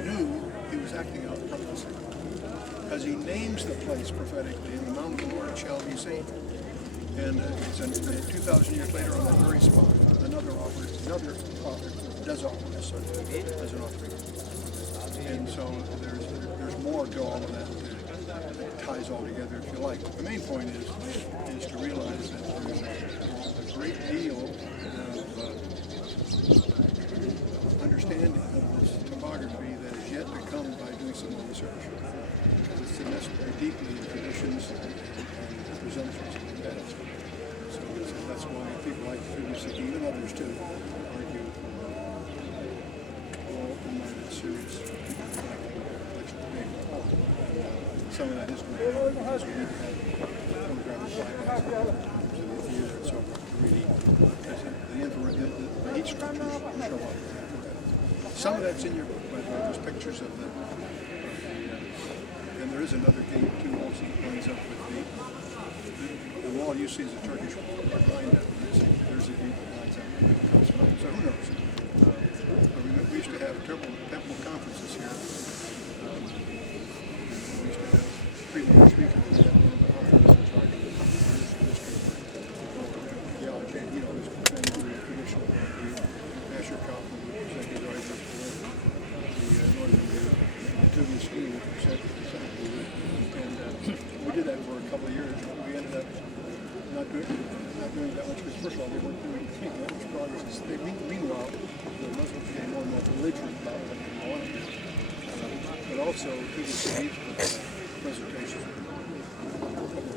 knew he was acting out prophecy. Because he names the place prophetically, in the Mount of the Lord shall be seen. And 2,000 years later on that very spot, another prophet does offer this sort of thing as an offering. And so there's more to all of that that ties all together, if you like. But the main point is to realize that there's a great deal of understanding of this topography that is yet to come by doing some more research. Because it's nested very deeply in traditions and presumptions of the past. So that's why people like Figure even others too, argue all open-minded, serious some of that is going to happen because we need to have photographic flags and so forth to really, the heat structures will show up. Some of that's in your book, by the way, there's pictures of the and there is another gate too also that lines up with the wall you see is a Turkish wall. Behind that, there's a gate that lines up with the coast. So who knows? We used to have temple conferences here. We used to have premier speakers. We had one of the authors in charge of the district. You know, this thing to the traditional. Issachar Tours would present his arguments for the northern to the school would present the disciples. And we did that for a couple of years. We ended up not doing that much because, first of all, they weren't doing that much progress. Meanwhile, the Muslims became more and more belligerent about what they wanted. But also, he was engaged with presentations of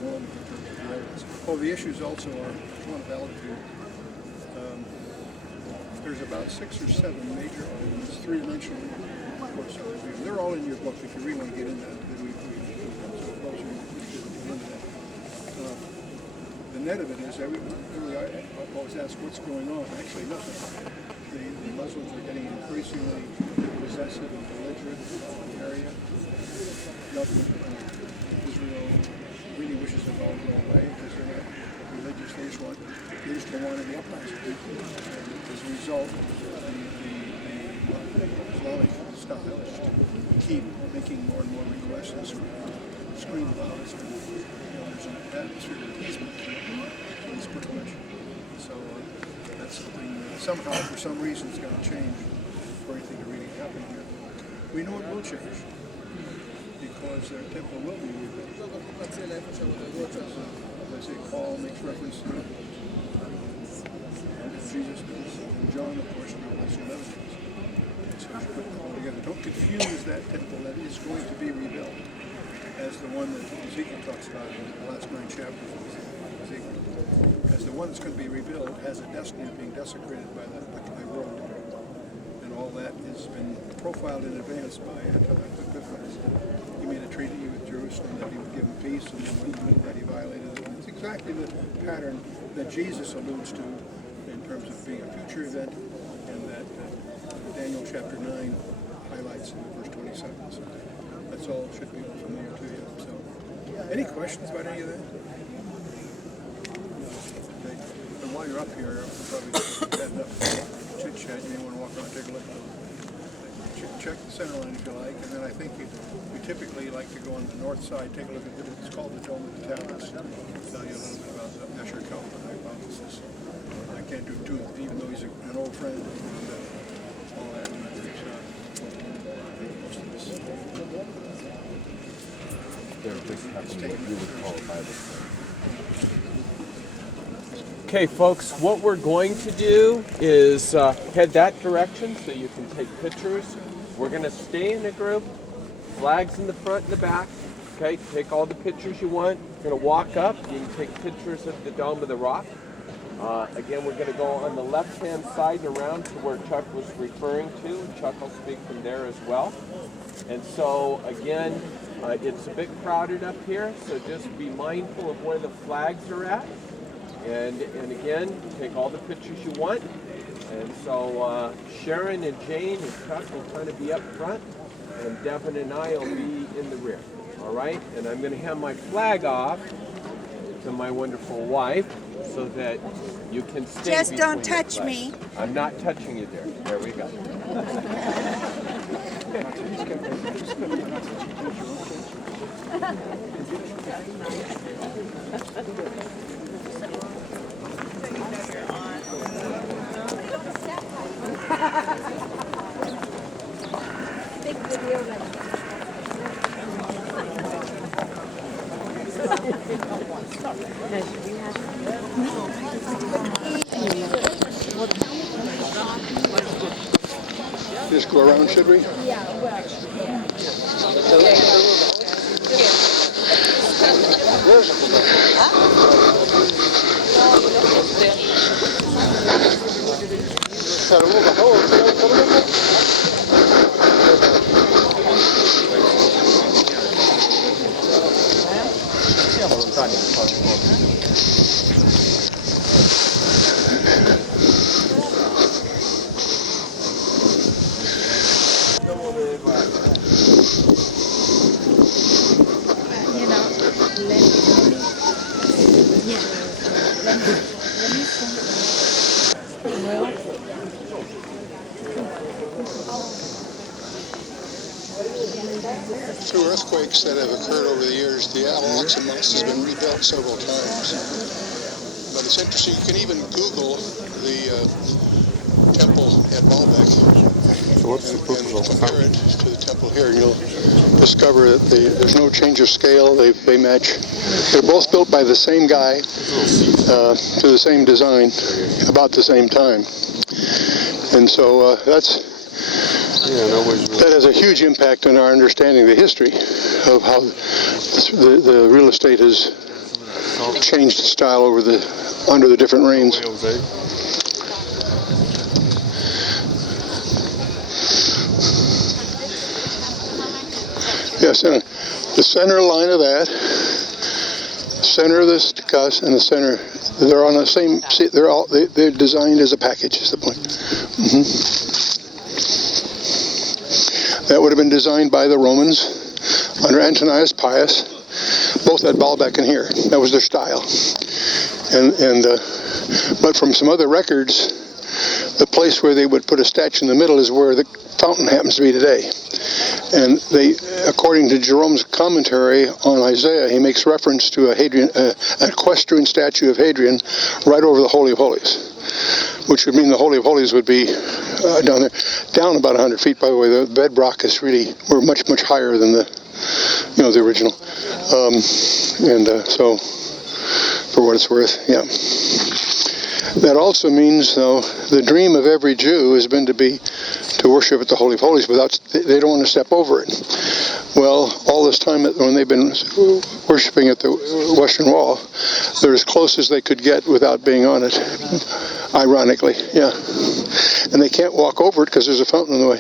Rome in terms of the evidence. Oh, the issues also are one of altitude. There's about 6 or 7 major elements, three-dimensional, of course. They're all in your book if you really want to get into that. The net of it is, I always ask what's going on. Actually, nothing. The Muslims are getting increasingly possessive and belligerent in the area. Government Israel really wishes it all to go away because they're not religious. They just want any uprising. And as a result, the Islamic style is to keep making more and more requests and scream about it. There's an atmosphere of appeasement is pretty much. So that's something that somehow, for some reason, is going to change for anything to really happen here. We know it will change because their temple will be rebuilt. Because, as I say, Paul makes reference to it. Jesus does, and John, of course, and Revelation 11 does. So you put them all together. Don't confuse that temple that is going to be rebuilt as the one that Ezekiel talks about in the last 9 chapters of Ezekiel. As the one that's going to be rebuilt has a destiny of being desecrated by the world. And all that has been profiled in advance by Epiphanes. He made a treaty with Jerusalem that he would give them peace, and then when he knew that he violated it. It's exactly the pattern that Jesus alludes to in terms of being a future event, and that Daniel chapter 9 highlights in verse 27. So that's all should be familiar to you. So, any questions about any of that? Okay. And while you're up here, I'll probably had enough chit-chat. You may want to walk around and take a look. Check the center line if you like, and then I think we typically like to go on the north side, take a look at what it's called the Dome of the Towers. Tell you a little bit about the Issachar Tours hypothesis. I can't do two, even though he's an old friend and all that. Most of this. They're just having what you would call a Bible study. Okay, folks, what we're going to do is head that direction so you can take pictures. We're going to stay in a group, flags in the front and the back. Okay, take all the pictures you want. We're going to walk up. You can take pictures of the Dome of the Rock. Again, we're going to go on the left-hand side and around to where Chuck was referring to. Chuck will speak from there as well. And so, again, it's a bit crowded up here, so just be mindful of where the flags are at. And again, take all the pictures you want. And so Sharon and Jane and Chuck will kind of be up front, and Devin and I will be in the rear. All right? And I'm going to hand my flag off to my wonderful wife so that you can stay. Just don't touch me. I'm not touching you there. There we go. Just go around, should we? Through earthquakes that have occurred over the years, the Al-Aqsa has been rebuilt several times. But it's interesting, you can even Google the temple at Baalbek and compare it to the temple here, and you'll discover that there's no change of scale. They match. They're both built by the same guy to the same design about the same time. And so that has a huge impact on our understanding of the history of how the real estate has changed its style under the different reigns. Yes, and the center line of that, center of this cuss, and the center, they're on the same. They're designed as a package. Is the point? Mm-hmm. That would have been designed by the Romans under Antonius Pius, both at Baalbek and here. That was their style. But from some other records, the place where they would put a statue in the middle is where the fountain happens to be today. And they, according to Jerome's commentary on Isaiah, he makes reference to an equestrian statue of Hadrian right over the Holy of Holies, which would mean the Holy of Holies would be down there, down about 100 feet. By the way, the bedrock is we're much higher than the original. So, for what it's worth, yeah. That also means, though, the dream of every Jew has been to worship at the Holy of Holies they don't want to step over it. Well, all this time when they've been worshiping at the Western Wall, they're as close as they could get without being on it, ironically, yeah. And they can't walk over it because there's a fountain in the way.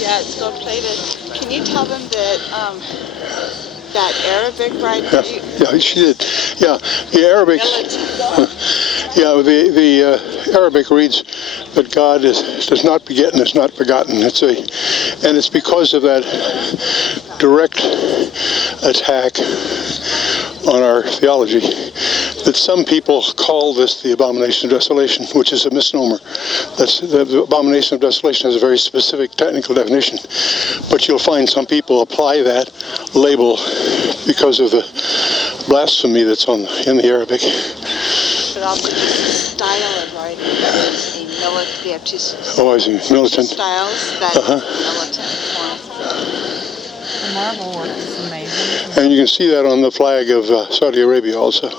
Yeah, it's gold plated. Can you tell them that that Arabic right? Yeah, she did. Yeah, the Arabic. Yeah, the Arabic reads that God does not beget and is not begotten. And it's because of that direct attack on our theology, that some people call this the abomination of desolation, which is a misnomer. The abomination of desolation has a very specific technical definition, but you'll find some people apply that label because of the blasphemy that's in the Arabic. But also just the style of writing is a militant. They have two Oh, I see. Militant. styles. That is a militant form. The marble work is amazing. And you can see that on the flag of Saudi Arabia also. More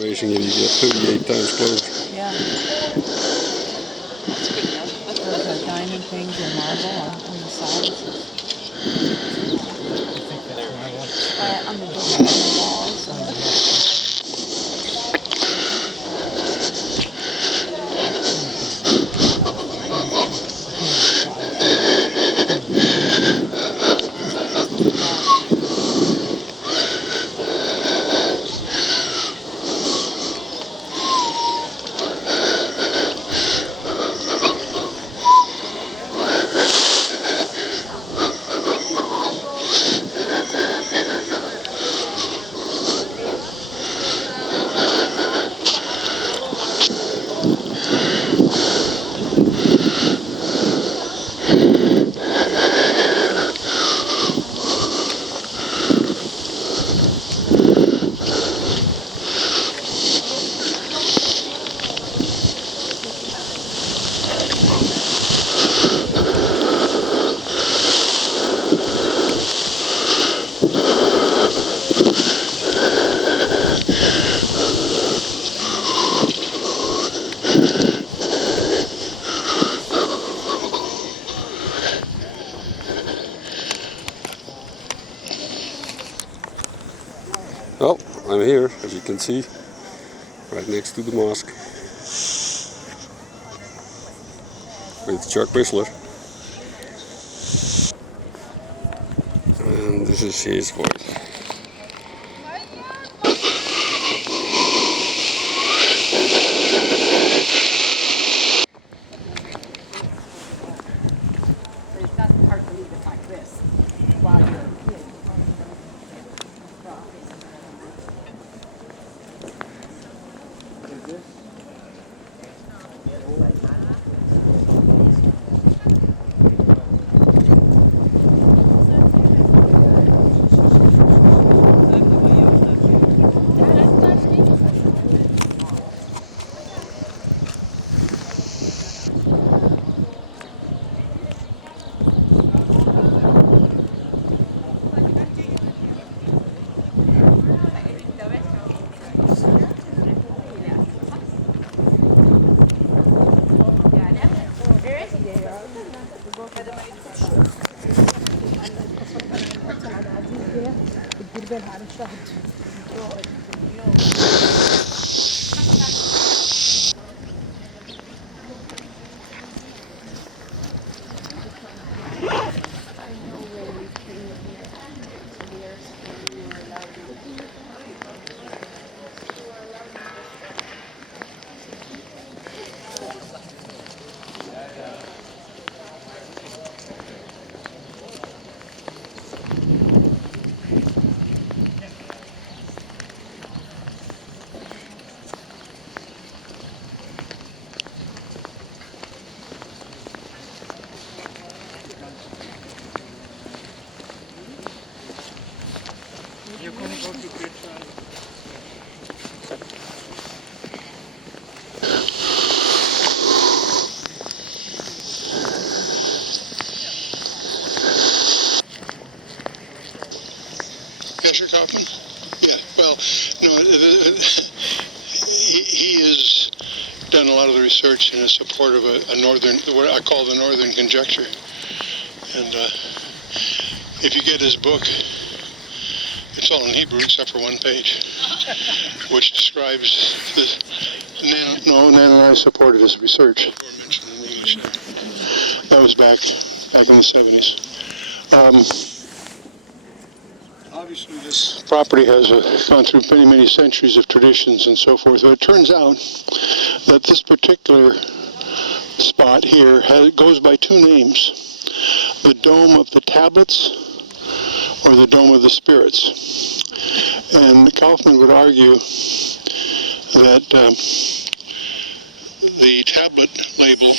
amazing if you get 38 times closed. Yeah. That's good enough. Those are diamond things in marble on the sides. On the walls. Well, I'm here, as you can see, right next to the mosque with Chuck Missler. And this is his voice. It's not hard to leave it like this while you're Issachar Tours? Yeah, well, no, he has done a lot of the research in support of a northern, what I call the northern conjecture. And if you get his book, it's all in Hebrew except for one page, which describes no, Nan and I supported his research. Mentioned in English. That was back in the 70s. Obviously, this property has gone through many centuries of traditions and so forth. But it turns out that this particular spot here goes by two names: the Dome of the Tablets or the Dome of the Spirits. And Kaufman would argue that the tablet label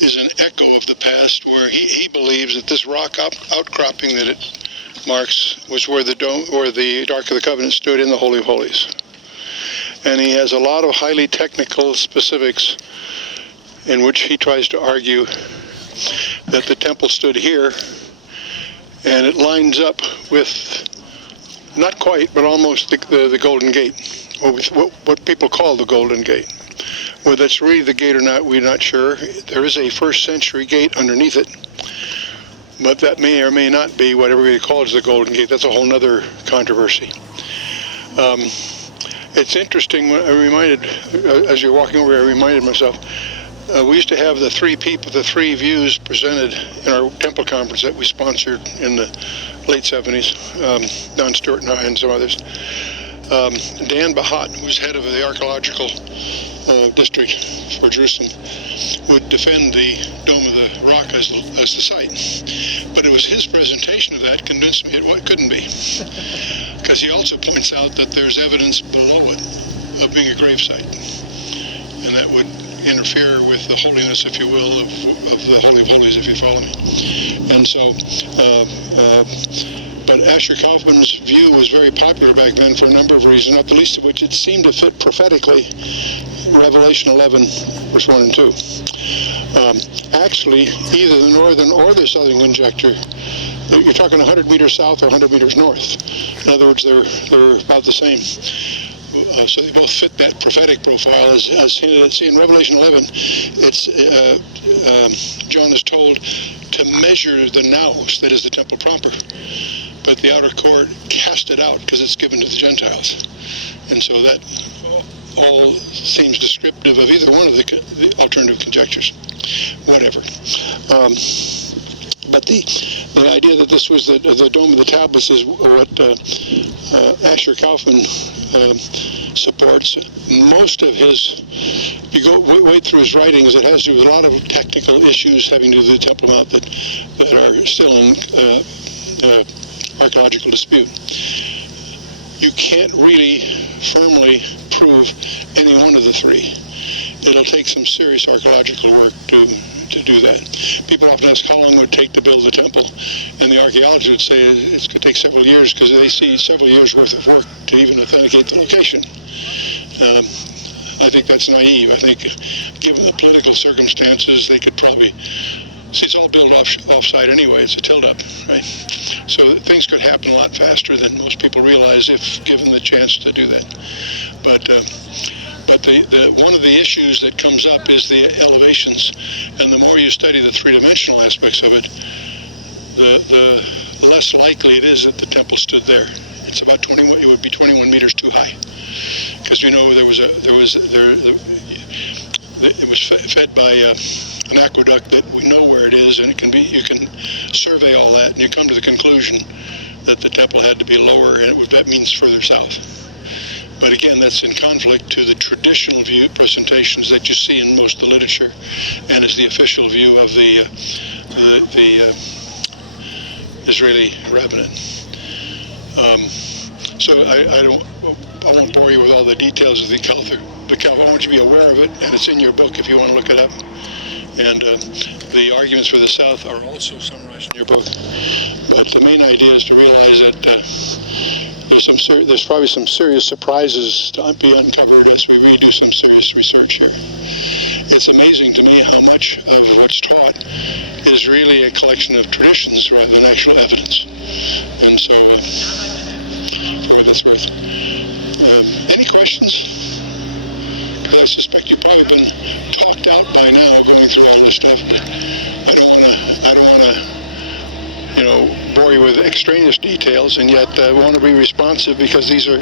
is an echo of the past, where he believes that this rock outcropping that it marks was where the Ark of the Covenant stood in the Holy of Holies. And he has a lot of highly technical specifics in which he tries to argue that the temple stood here, and it lines up with, not quite, but almost the Golden Gate, or with what people call the Golden Gate. Whether that's really the gate or not, we're not sure. There is a first century gate underneath it, but that may or may not be what everybody calls the Golden Gate. That's a whole other controversy. It's interesting, as you're walking over here, I reminded myself, we used to have the three views presented in our temple conference that we sponsored in the late 70s, Don Stewart and I and some others. Dan Bahat, who's head of the archaeological district for Jerusalem, would defend the Dome of the Rock as the site. But it was his presentation of that convinced me it couldn't be. Because he also points out that there's evidence below it of being a gravesite. And that would interfere with the holiness, if you will, of the Holy of Holies, if you follow me. And so, but Asher Kaufman's view was very popular back then for a number of reasons, not the least of which it seemed to fit prophetically Revelation 11, verse 1 and 2. Actually, either the northern or the southern conjecture, you're talking 100 meters south or 100 meters north. In other words, they're about the same. So they both fit that prophetic profile as hinted at. See, in Revelation 11, it's John is told to measure the naos, that is the temple proper, but the outer court, cast it out because it's given to the Gentiles. And so that all seems descriptive of either one of the alternative conjectures. Whatever. But the idea that this was the Dome of the Tablets is what Asher Kaufman supports. Most of his, if you go wade through his writings, it has to do with a lot of technical issues having to do with the Temple Mount that are still in archaeological dispute. You can't really firmly prove any one of the three. It'll take some serious archaeological work to do that. People often ask how long it would take to build the temple, and the archaeologists would say it's going to take several years because they see several years worth of work to even authenticate the location. I think that's naive. I think given the political circumstances, they could probably, see, it's all built off-site anyway. It's a tilt-up, right? So things could happen a lot faster than most people realize if given the chance to do that. But one of the issues that comes up is the elevations, and the more you study the three-dimensional aspects of it, the less likely it is that the temple stood there. It's about 21. It would be 21 meters too high, because you know it was fed by an aqueduct that we know where it is, and you can survey all that, and you come to the conclusion that the temple had to be lower, and that means further south. But again, that's in conflict to the traditional view presentations that you see in most of the literature, and is the official view of the Israeli rabbinate. So I won't bore you with all the details of the Calvary. I want you to be aware of it, and it's in your book if you want to look it up. And the arguments for the South are also summarized in your book. But the main idea is to realize that there's probably some serious surprises to be uncovered as we redo some serious research here. It's amazing to me how much of what's taught is really a collection of traditions rather than actual evidence. And so, for what that's worth. Any questions? I suspect you've probably been talked out by now going through all this stuff. I don't want to, bore you with extraneous details, and yet I want to be responsive because these are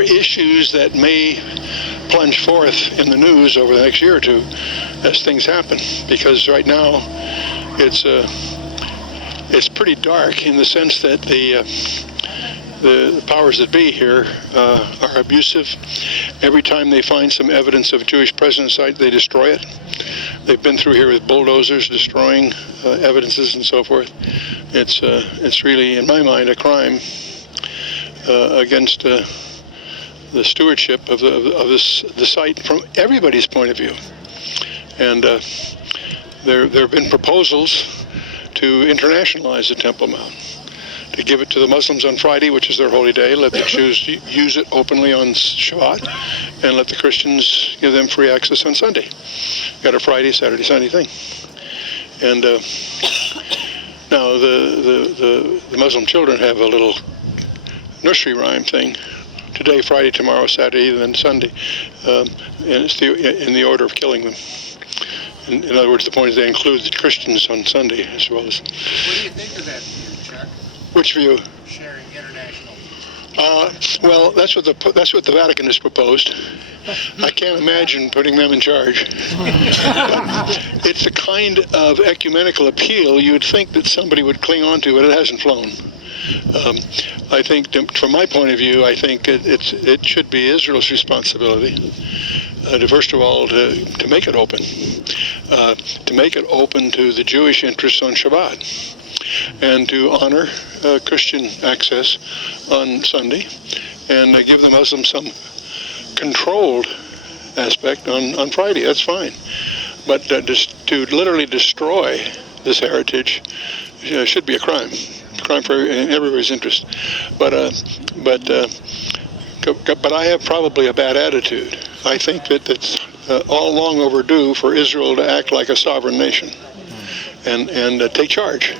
issues that may plunge forth in the news over the next year or two as things happen. Because right now it's pretty dark in the sense that the powers that be here are abusive. Every time they find some evidence of Jewish presence site, they destroy it. They've been through here with bulldozers, destroying evidences and so forth. It's really, in my mind, a crime against the stewardship of the site from everybody's point of view. And there have been proposals to internationalize the Temple Mount, to give it to the Muslims on Friday, which is their holy day, let the Jews use it openly on Shabbat, and let the Christians give them free access on Sunday. Got a Friday, Saturday, Sunday thing. And now the Muslim children have a little nursery rhyme thing. Today, Friday, tomorrow, Saturday, then Sunday. And it's in the order of killing them. In other words, the point is they include the Christians on Sunday as well as... What do you think of that view, Chuck? Which view? Sharing international. Well, that's what the Vatican has proposed. I can't imagine putting them in charge. It's the kind of ecumenical appeal you would think that somebody would cling on to, but it hasn't flown. I think, from my point of view, I think it should be Israel's responsibility to, first of all, to make it open, to the Jewish interests on Shabbat, and to honor Christian access on Sunday, and give the Muslims some controlled aspect on Friday. That's fine, but to literally destroy this heritage should be a crime. Crime in everybody's interest, but I have probably a bad attitude. I think that it's all long overdue for Israel to act like a sovereign nation and take charge.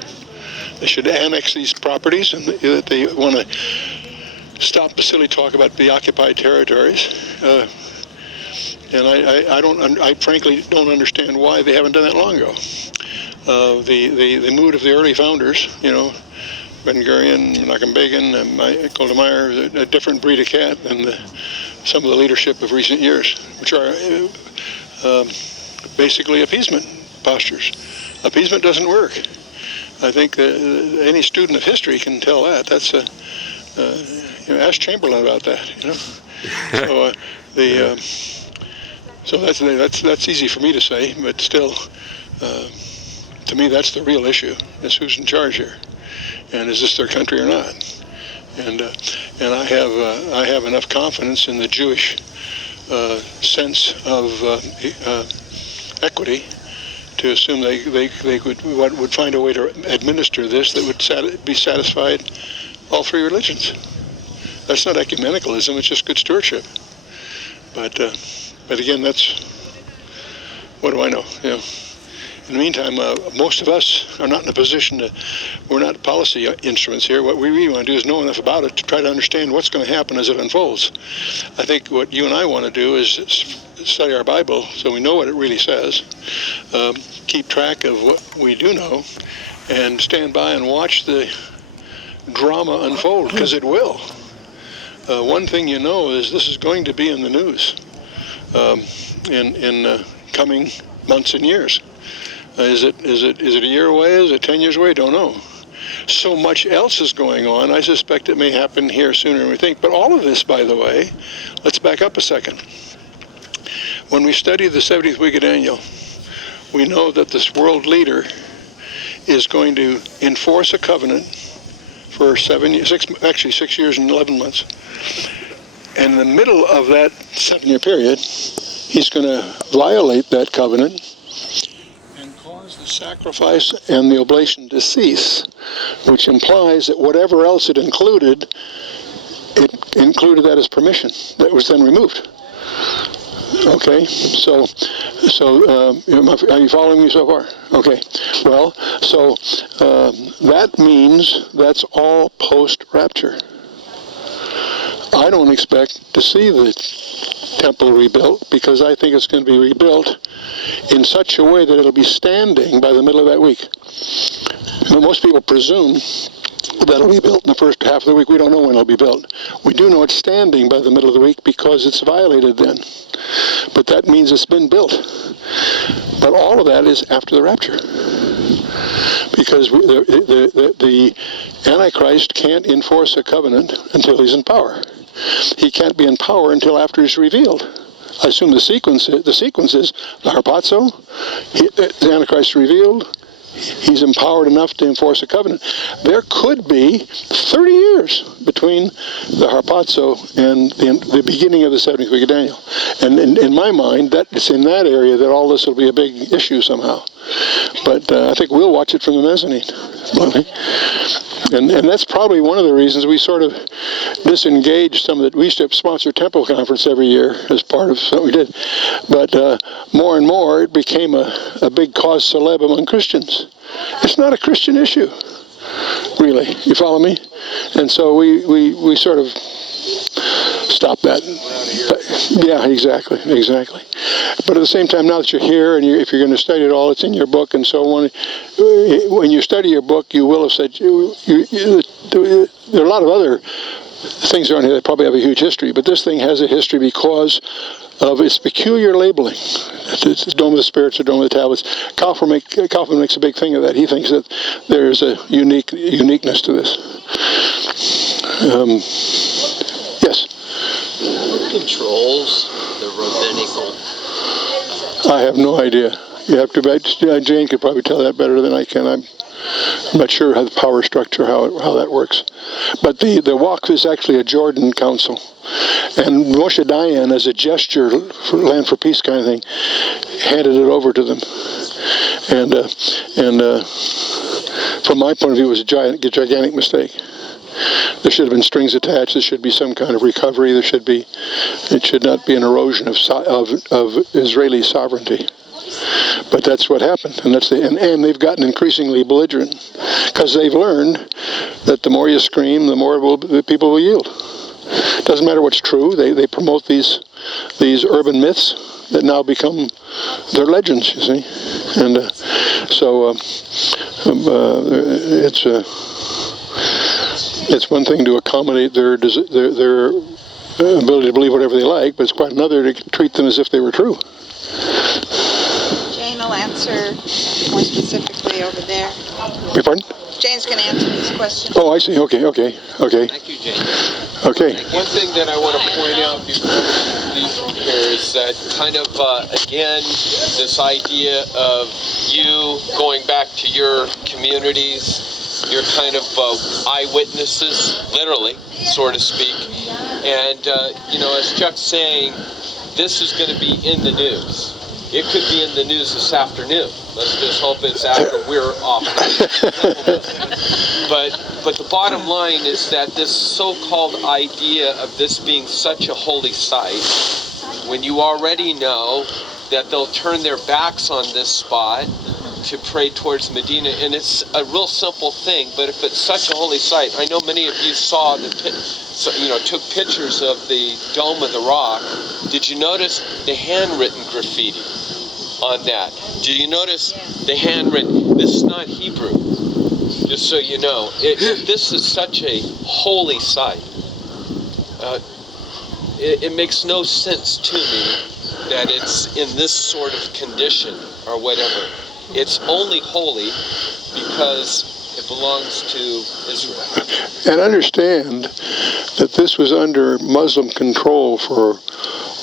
They should annex these properties, and that they want to stop the silly talk about the occupied territories. And I frankly don't understand why they haven't done that long ago. The mood of the early founders, Ben-Gurion, Menachem Begin, and Golda Meir, a different breed of cat than some of the leadership of recent years, which are basically appeasement postures. Appeasement doesn't work. I think any student of history can tell that. That's ask Chamberlain about that. So that's easy for me to say, but still, to me, that's the real issue: is who's in charge here. And is this their country or not? And I have enough confidence in the Jewish sense of equity to assume they would find a way to administer this that would be satisfied all three religions. That's not ecumenicalism; it's just good stewardship. But again, that's, what do I know? In the meantime, most of us are not in a position we're not policy instruments here. What we really want to do is know enough about it to try to understand what's going to happen as it unfolds. I think what you and I want to do is study our Bible so we know what it really says, keep track of what we do know, and stand by and watch the drama unfold, because it will. One thing you know is this is going to be in the news in coming months and years. Is it a year away? Is it 10 years away? Don't know. So much else is going on. I suspect it may happen here sooner than we think. But all of this, by the way, let's back up a second. When we study the 70th week of Daniel, we know that this world leader is going to enforce a covenant for 6 years and 11 months. And in the middle of that 7-year period, he's going to violate that covenant and cause the sacrifice and the oblation to cease, which implies that whatever else it included that as permission that was then removed. Okay, so are you following me so far? Okay, well, so that means that's all post-rapture. I don't expect to see the temple rebuilt, because I think it's going to be rebuilt in such a way that it'll be standing by the middle of that week. Now, most people presume that'll be built in the first half of the week. We don't know when it'll be built. We do know it's standing by the middle of the week because it's violated then. But that means it's been built. But all of that is after the rapture. Because the Antichrist can't enforce a covenant until he's in power. He can't be in power until after he's revealed. I assume the sequence is the harpazo, the Antichrist revealed, he's empowered enough to enforce a covenant. There could be 30 years between the harpazo and the beginning of the 70th week of Daniel. And in my mind, that it's in that area that all this will be a big issue somehow. But I think we'll watch it from the mezzanine. And that's probably one of the reasons we sort of disengaged some of the... We used to sponsor Temple Conference every year as part of what we did. But more and more, it became a big cause célèbre among Christians. It's not a Christian issue, really. You follow me? And so we sort of stopped that. Yeah, exactly. But at the same time, now that you're here, and if you're going to study it all, it's in your book, and so when you study your book, you will have said there are a lot of other things around here that probably have a huge history, but this thing has a history because of its peculiar labeling. It's the Dome of the Spirits, the Dome of the Tablets. Kaufman makes a big thing of that. He thinks that there's a uniqueness to this. Yes? Who controls the rabbinical? I have no idea. You have to. Jane could probably tell that better than I can. I'm not sure how the power structure, how that works. But the Waqf is actually a Jordan council. And Moshe Dayan, as a gesture for Land for Peace kind of thing, handed it over to them. And from my point of view, it was a gigantic mistake. There should have been strings attached. There should be some kind of recovery. It should not be an erosion of Israeli sovereignty. But that's what happened, and they've gotten increasingly belligerent because they've learned that the more you scream, the more the people will yield. Doesn't matter what's true. They promote these urban myths that now become their legends. You see, and so it's one thing to accommodate their ability to believe whatever they like, but it's quite another to treat them as if they were true. Jane will answer more specifically over there. Beg pardon? Jane's going to answer this question. Oh, I see. Okay. Thank you, Jane. Okay. One thing that I want to point out before we leave from here is that kind of, again, this idea of you going back to your communities, your kind of eyewitnesses, literally, so to speak. And, as Chuck's saying, this is going to be in the news. It could be in the news this afternoon. Let's just hope it's after we're off. But the bottom line is that this so-called idea of this being such a holy site, when you already know that they'll turn their backs on this spot to pray towards Medina, and it's a real simple thing, but if it's such a holy site, I know many of you saw took pictures of the Dome of the Rock. Did you notice the handwritten graffiti on that? Did you notice the handwritten? This is not Hebrew, just so you know. This is such a holy site. It makes no sense to me that it's in this sort of condition or whatever. It's only holy because it belongs to Israel. And understand that this was under Muslim control for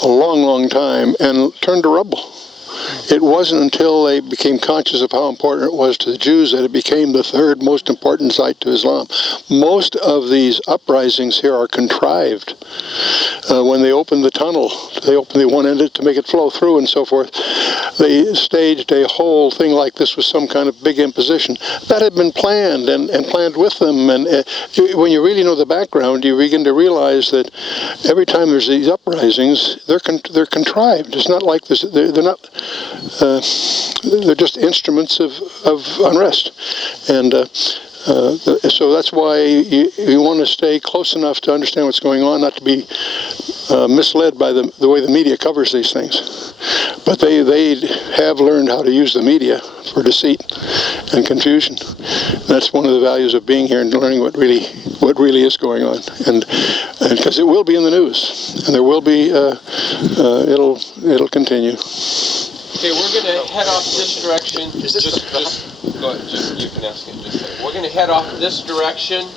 a long, long time and turned to rubble. It wasn't until they became conscious of how important it was to the Jews that it became the third most important site to Islam. Most of these uprisings here are contrived. When they opened the tunnel, they wanted it to make it flow through and so forth. They staged a whole thing like this was some kind of big imposition. That had been planned and planned with them. And when you really know the background, you begin to realize that every time there's these uprisings, they're contrived. It's not like this. They're not. They're just instruments of unrest, and so that's why you want to stay close enough to understand what's going on, not to be misled by the way the media covers these things. But they have learned how to use the media for deceit and confusion. That's one of the values of being here and learning what really is going on, and because it will be in the news, and there will be it'll continue. Okay, we're going to head off this direction. Just go ahead. You can ask it. We're going to head off this direction,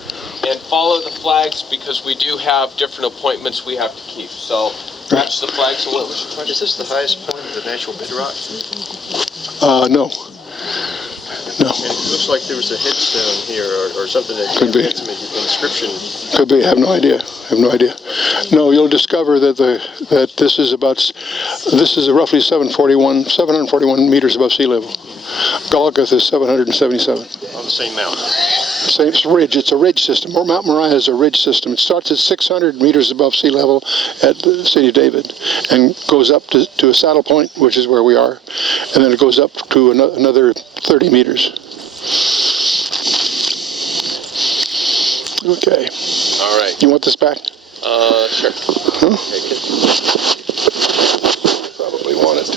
and follow the flags because we do have different appointments we have to keep. So watch the flags. And what was your question? Is this the highest point of the natural bedrock? No. No. And it looks like there was a headstone here or something that Could be. some inscription. Could be. I have no idea. No, you'll discover that this is roughly 741 meters above sea level. Golgoth is 777. On the same mountain. Same ridge. It's a ridge system. Mount Moriah is a ridge system. It starts at 600 meters above sea level at the city of David, and goes up to a saddle point, which is where we are, and then it goes up to another 30 meters. Okay. All right. You want this back? Sure. Huh? Take it. Probably want it.